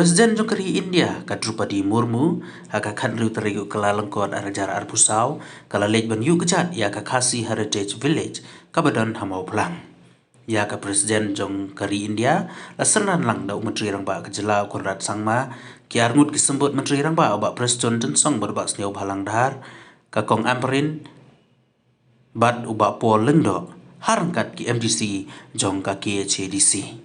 Presiden Jongkari India ka Drupadi Murmu haka khanriu terigu kala lengkot arajar arbusau kala lej ban yu gejat ya ka Khasi Heritage Village ka badan hamau pelang. Ya ka Presiden Jongkari India la sernan lang dau menteri rang ba kejelau Konrad Sangma ki arngut kisembut menteri rang ba obak Preston Jensong berbak sniau halang dahar ka kong amperin bad ubak pol lengdok harangkat ki MDC jong ka KHDC.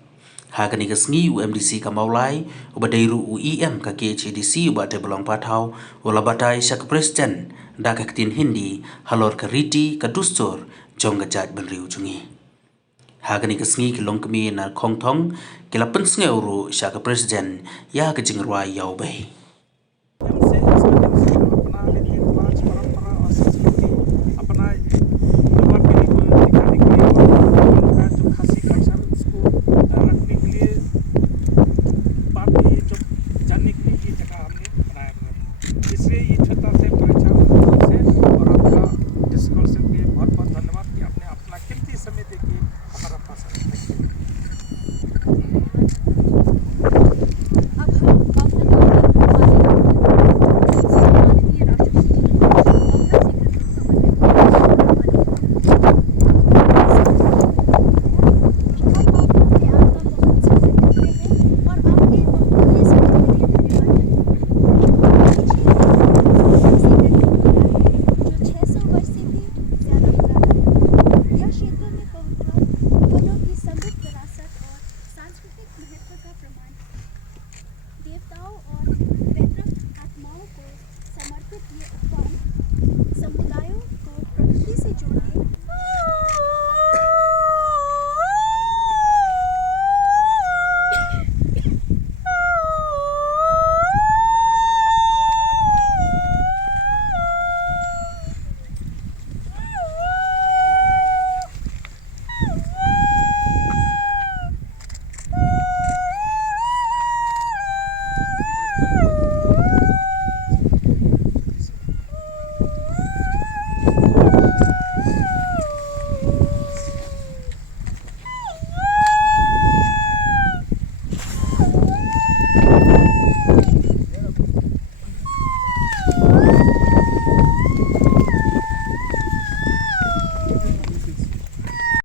Hagani kesngi UMDC ka maulai ubadairu UEM ka KHDC uba te belong patau ula batai syak presiden da ka ketin Hindi halor ka riti ka dustur jong gajat benriu jungi. Hagani kesngi kilong kemi na kongtong kila pensnge uru syak presiden ya ka jingrwai yau bai.